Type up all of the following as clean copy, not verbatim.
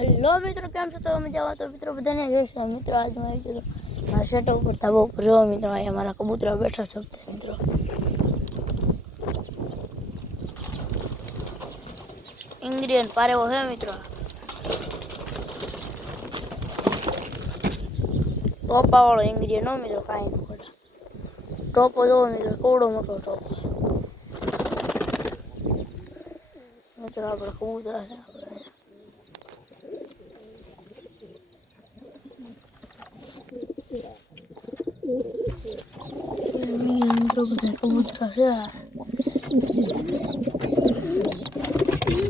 Hello મિત્રો, કેમ છો? તો મજામાં? તો મિત્રો બધાને જય શ્રી રામ. મિત્રો આજ હું આવી ગયો મારા સેટ ઉપર ધાબા ઉપર જોવા મિત્રો અહીંયા મારા કબૂતરા બેઠા છે મિત્રો. ઇન્ગ્રિયન પારેવો છે મિત્રો. ટોપા વાળો ઇન્ગ્રિયન હો મિત્રો, કાંઈ ન ખોટા. ટોપો જોવો મિત્રો, કેવડો મોટો ટોપો મિત્રો. આપણે કબૂતરા છે મિત્રો, બધા કબૂતરા છે.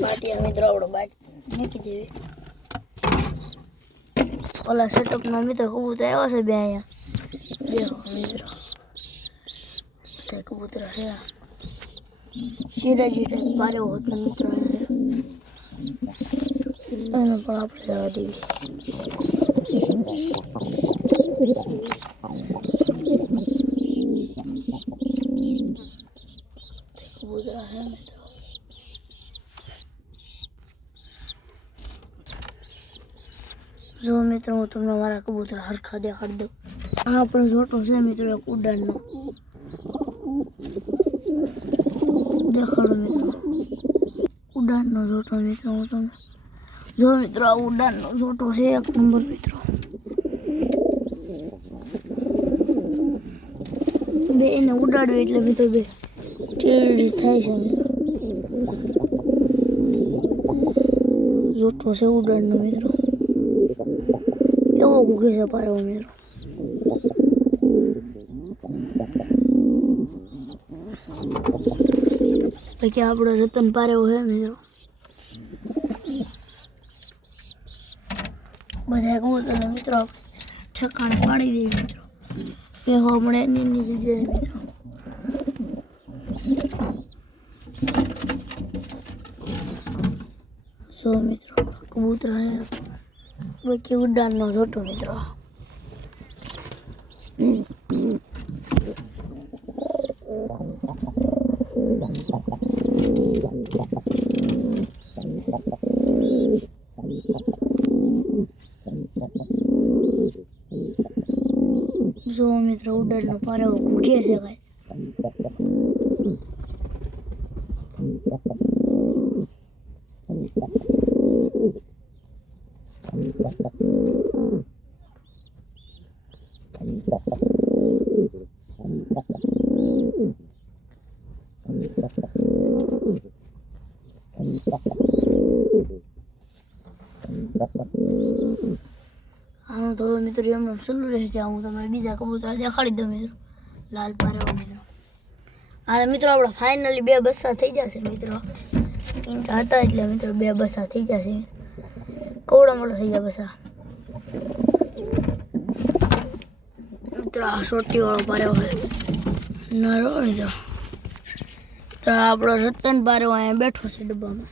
બાટિયા મિત્રો, આપણો બાટ મૂકી દેવી. ઓલા સેટઅપમાં મિત્રો કબૂતરા આવ્યા છે બે અહીંયા. દેખો મિત્રો, બધા કબૂતરા છે. સિરાજી ટાઈપ પારેવો હતો મિત્રો, એને પણ આપણે જવા દેવી. કબૂતરા છે મિત્રો. જો મિત્રો, હું તમને મારા કબૂતરા હરખા દેખાડી દઉં. આ પણ જોટો છે મિત્રો, એક ઉડાનનો. દેખાડો મિત્રો, ઉડાનનો જોટો મિત્રો. હું તમને જો મિત્રો, આ ઉડાનનો જોટો છે, એક નંબર મિત્રો. બે એને ઉડાડ્યો એટલે મિત્રો બે ટીડી થાય છે મિત્રો. જોટો છે ઉડાનનો મિત્રો. કેવો ઘૂઘે છે પારેવો મિત્રો. પછી આપણો રતન પારેવો છે મિત્રો. બધા કબૂતર મિત્રો ઠેકાણે પાડી દઈએ મિત્રો. પેહો મળે એની જગ્યાએ મિત્રો. જો મિત્રો, કબૂતર છે બાકી ઉડાનનો જોટો મિત્રો. જો મિત્રો, ઉડાનનો પારેવો ઘૂઘે છે ભાઈ. આનું તો મિત્રો એમને ચાલુ રહેશે. હું તમને બીજા કબૂતરા દેખાડી દઉં મિત્રો. લાલ પારેવો મિત્રો. અને મિત્રો આપણે ફાઇનલી બે બસ્સા થઈ જશે મિત્રો. ઈંટા હતા એટલે મિત્રો બે બસ્સા થઈ જશે. કવડા મોટા થઈ ગયા બસ્સા મિત્રો. આ સોટી વાળો પારેવો હોય નરો મિત્રો. તો આપણો રતન પારેવો અહીંયા બેઠો છે ડબ્બામાં.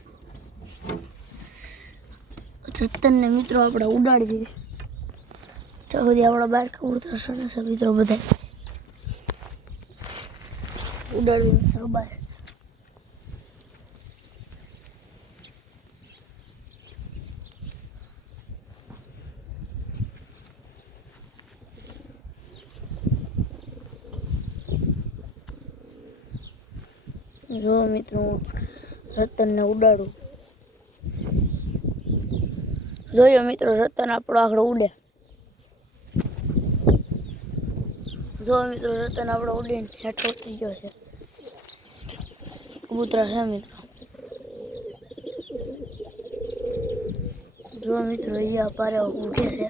રતનને મિત્રો આપણે ઉડાડી દઈએ. તો સુધી આપણા બાર કબૂતર સરસ મિત્રો બધા ઉડાડવી મિત્રો બહાર. જો મિત્રો, હું રતનને ઉડાડું. જોયો મિત્રો, રતન આપણો આગળ ઉડે. જો મિત્રો, રતન આપણો ઉડીને હેઠો થઈ ગયો છે. કબૂતરા છે મિત્રો. જો મિત્રો, અહીંયા પારેવો ઘૂઘે છે.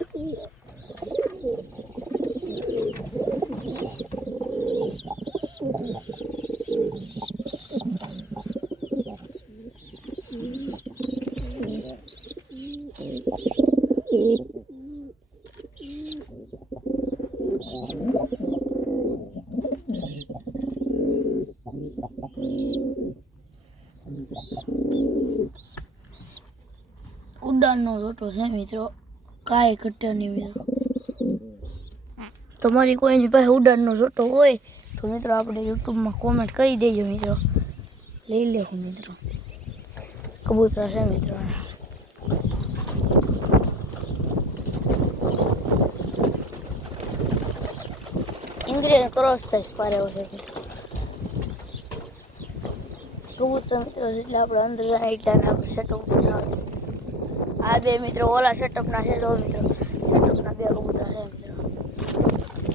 ઉડાનનો જોટો છે મિત્રો, કાંઈ ઘટે નહીં મિત્રો. તમારી કોઈની પાસે ઉડાનનો જોટો હોય તો મિત્રો આપણે યુટ્યુબમાં કોમેન્ટ કરી દેજો મિત્રો. લઈ લેવું મિત્રો. કબૂતર છે મિત્રો. એંગ્રી ક્રોસ સાઈઝ પારેવો છે કબૂતર મિત્રો એટલે આપણે અંદર જાય એટલે આપણે સેટઅપ ઉપર જવાનું આ બે મિત્રો ઓલા સેટઅપના છે જો મિત્રો સેટઅપના બે કબૂતર છે મિત્રો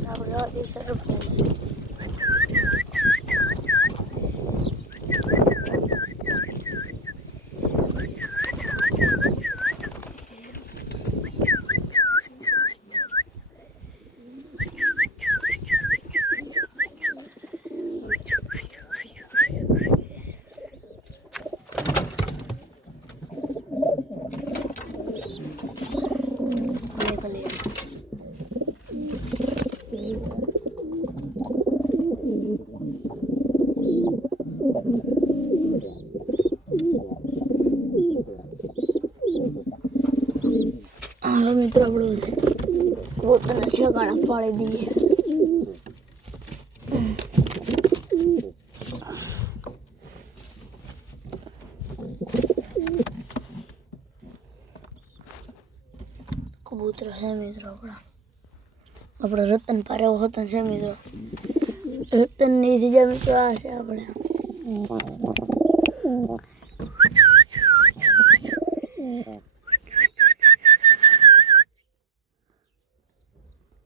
આપણે સેટઅપ મિત્રો આપણે કબૂતરના ઠેકાણા પાડી દઈએ કબૂતર છે મિત્રો આપણા રતન પારેવો હતો છે મિત્રો રતનની જગ્યા મિત્રો આ છે આપણે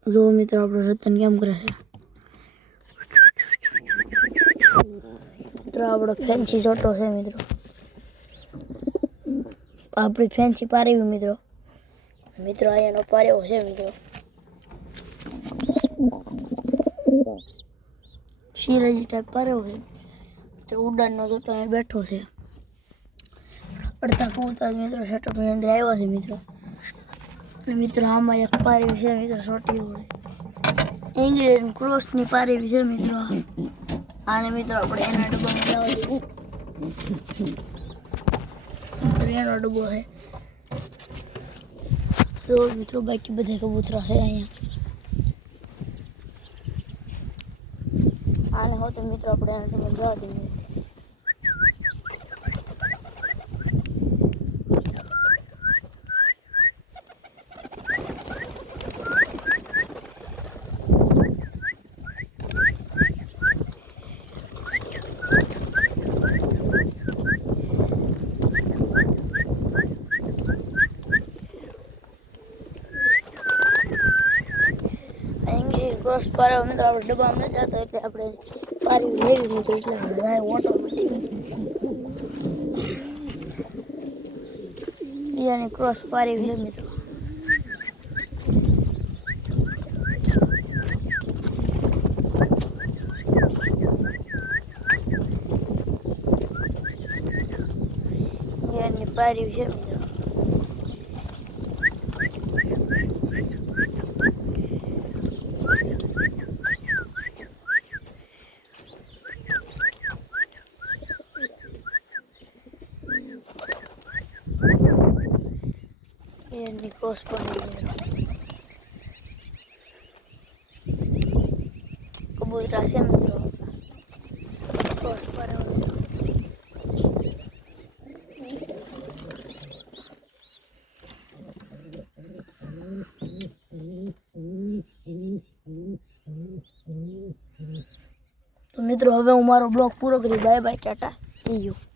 જો મિત્રો આપણો રતન કેમ કરે છે મિત્રો આપણો ફેન્સી છોટો છે મિત્રો આપણી ફેન્સી પારેવી મિત્રો મિત્રો અહીંયાનો પારેવો છે મિત્રો શિરાજી ટાઈપ પારેવો છે મિત્રો ઉડાનનો છોટો અહીં બેઠો છે અડધા કબૂતર મિત્રો સેટઅપની અંદર આવ્યા છે મિત્રો મિત્રો આમાં એક પારેવી છે મિત્રો છોટી હોય ઇંગ્લેન્ડ ક્રોસની પારેવી છે મિત્રો આને મિત્રો આપણે એના ડબ્બામાં લાવવા એનો ડબ્બો છે તો મિત્રો બાકી બધા કબૂતરા છે અહીંયા આને હો તો મિત્રો આપણે એને તમે જવા દઈએ ક્રોસ પારેવો મિત્રો આપણે ડબ્બામાં નથી જતો એટલે આપણે પારી લેવી મિત્રો એટલે ગાય ઓટોમેટિક ક્રોસ પારી છે મિત્રો પારી છે મિત્રો એની ક્રોસ પાડી કબૂતરા છે મિત્રો ક્રોસ પાડે તો મિત્રો હવે હું મારો બ્લોગ પૂરો કરી bye bye Tata C you